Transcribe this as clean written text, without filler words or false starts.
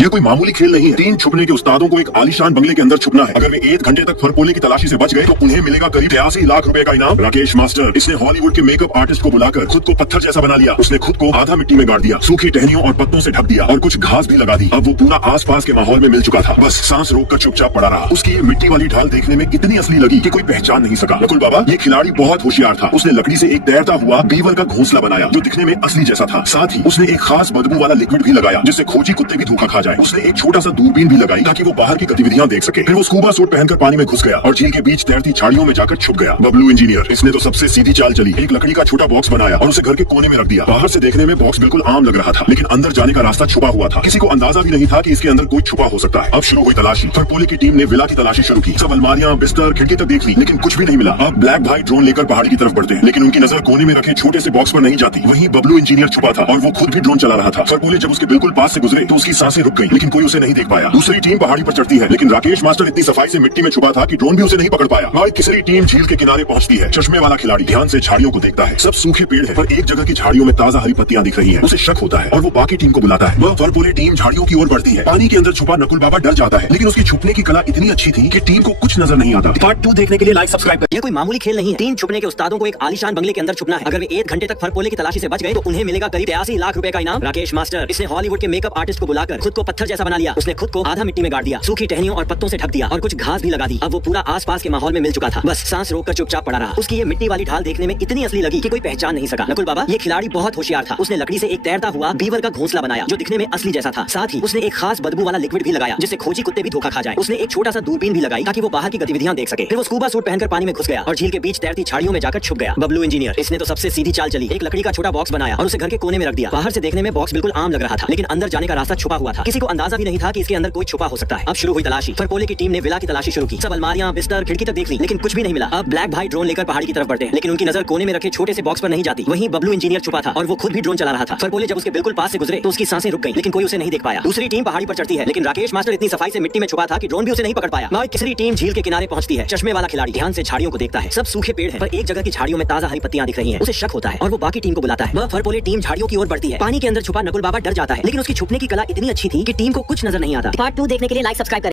यह कोई मामूली खेल नहीं है। 3 छुपने के उस्तादों को एक आलीशान बंगले के अंदर छुपना है। अगर वे 1 घंटे तक फरपोले की तलाशी से बच गए तो उन्हें मिलेगा करीब 83 लाख रुपए का इनाम। राकेश मास्टर, इसने हॉलीवुड के मेकअप आर्टिस्ट को बुलाकर खुद को पत्थर जैसा बना लिया। उसने खुद को आधा मिट्टी में गाड़ दिया, सूखी टहनियों और पत्तों से ढक दिया और कुछ घास भी लगा दी। अब वो पूरा आसपास के माहौल में मिल चुका था, बस सांस रोक कर चुपचाप पड़ा रहा। उसकी ये मिट्टी वाली ढाल देखने में इतनी असली लगी कि कोई पहचान नहीं सका। नकुल बाबा, ये खिलाड़ी बहुत होशियार था। उसने लकड़ी से एक तैरता हुआ बीवर का घोंसला बनाया जो दिखने में असली जैसा था। साथ ही उसने एक खास बदबू वाला लिक्विड भी लगाया जिससे खोजी कुत्ते भी धोखा खा जाए। उसने एक छोटा सा दूरबीन भी लगाई ताकि वो बाहर की गतिविधियां देख सके। फिर वो स्कूबा सूट पहनकर पानी में घुस गया और झील के बीच तैरती झाड़ियों में जाकर छुप गया। बबलू इंजीनियर, इसने तो सबसे सीधी चाल चली। एक लकड़ी का छोटा बॉक्स बनाया और उसे घर के कोने में रख दिया। बाहर से देखने में बॉक्स बिल्कुल आम लग रहा था, लेकिन अंदर जाने का रास्ता छुपा हुआ था। किसी को अंदाजा भी नहीं था कि इसके अंदर कोई छुपा हो सकता है। अब शुरू हुई तलाशी। फरपोले की टीम ने विला की तलाशी शुरू की। सब अलमारियां, बिस्तर, खिड़की तक देख ली, लेकिन कुछ भी नहीं मिला। अब ब्लैक भाई ड्रोन लेकर पहाड़ी की तरफ बढ़ते हैं, लेकिन उनकी नजर कोने में रखे छोटे से बॉक्स पर नहीं जाती। वहीं बबलू इंजीनियर छुपा था और वो खुद भी ड्रोन चला रहा था। फरपोले जब उसके बिल्कुल पास से गुजरे तो उसकी सांसें रुक गई, लेकिन कोई उसे नहीं देख पाया। दूसरी टीम पहाड़ी पर चढ़ती है, लेकिन राकेश मास्टर इतनी सफाई से मिट्टी में छुपा था कि ड्रोन भी उसे नहीं पकड़ पाया। और तीसरी टीम झील के किनारे पहुंचती है। चश्मे वाला खिलाड़ी ध्यान से झाड़ियों को देखता है। सब सूखे पेड़ है, पर एक जगह की झाड़ियों में ताजा हरी पत्तियां दिख रही है। उसे शक होता है और वो बाकी टीम को बुलाता है। वह फरपोले टीम झाड़ियों की ओर बढ़ती है। पानी के अंदर छुपा नकुल बाबा डर जाता है, लेकिन उसकी छुपने की कला इतनी अच्छी थी कि टीम को कुछ नजर नहीं आता। पार्ट 2 देखने के लिए लाइक सब्सक्राइब करें। यह कोई मामूली खेल नहीं है। 3 छुपने के उस्तादों को एक आलीशान बंगले के अंदर छुपना है। अगर वे 1 घंटे तक फरपोले की तलाशी से बच गए तो उन्हें मिलेगा करीब 83 लाख रुपए का इनाम। राकेश मास्टर, इसने हॉलीवुड के मेकअप आर्टिस्ट को बुलाकर खुद को पत्थर जैसा बना लिया। उसने खुद को आधा मिट्टी में गाड़ दिया, सूखी टहनियों और पत्तों से ढक दिया और कुछ घास भी लगा दी। अब वो पूरा आसपास के माहौल में मिल चुका था, बस सांस रोककर चुपचाप पड़ा रहा। उसकी ये मिट्टी वाली ढाल देखने में इतनी असली लगी कि कोई पहचान नहीं सका। नकुल बाबा, ये खिलाड़ी बहुत होशियार था। उसने लकड़ी से एक तैरता हुआ बीवर का घोंसला बनाया जो दिखने में असली जैसा था। साथ ही उसने एक खास बदबू वाला लिक्विड भी लगाया जिससे खोजी कुत्ते भी धोखा खा जाए। उसने एक छोटा सा दूरबीन भी लगाई ताकि वो बाहर की गतिविधियां देख सके। फिर वो स्कूबा सूट पहनकर पानी में घुस गया और झील के बीच तैरती झाड़ियों में जाकर छुप गया। बबलू इंजीनियर, इसने तो सबसे सीधी चाल चली। एक लकड़ी का छोटा बॉक्स बनाया और उसे घर के कोने में रख दिया। बाहर से देखने में बॉक्स बिल्कुल आम लग रहा था, लेकिन अंदर जाने का रास्ता छुपा हुआ था। किसी को अंदाजा भी नहीं था कि इसके अंदर कोई छुपा हो सकता है। अब शुरू हुई तलाशी। फरपोले की टीम ने विला की तलाशी शुरू की। सब अलमारियां, बिस्तर, खिड़की तक देख ली, लेकिन कुछ भी नहीं मिला। अब ब्लैक भाई ड्रोन लेकर पहाड़ी की तरफ बढ़ते हैं, लेकिन उनकी नजर कोने में रखे छोटे से बॉक्स पर नहीं जाती। वहीं बबलू इंजीनियर छुपा था और वो खुद भी ड्रोन चला रहा था। फरपोले जब उसके बिल्कुल पास से गुजरे तो उसकी सांसें रुक गई, लेकिन कोई उसे नहीं देख पाया। दूसरी टीम पहाड़ी पर चढ़ती है, लेकिन राकेश मास्टर इतनी सफाई से मिट्टी में छुपा था कि ड्रोन भी उसे नहीं पकड़ पाया। और तीसरी टीम झील के किनारे पहुंचती है। चश्मे वाला खिलाड़ी ध्यान से झाड़ियों को देखता है। सब सूखे पेड़ है, पर एक जगह की झाड़ियों में ताजा हरी पत्तियां दिख रही हैं। उसे शक होता है और वो बाकी टीम को बुलाता है। वह फरपोले टीम झाड़ियों की ओर बढ़ती है। पानी के अंदर छुपा नकुल बाबा डर जाता है, लेकिन उसकी छुपने की कला इतनी अच्छी थी कि टीम को कुछ नजर नहीं आता। पार्ट 2 देखने के लिए लाइक सब्सक्राइब करें।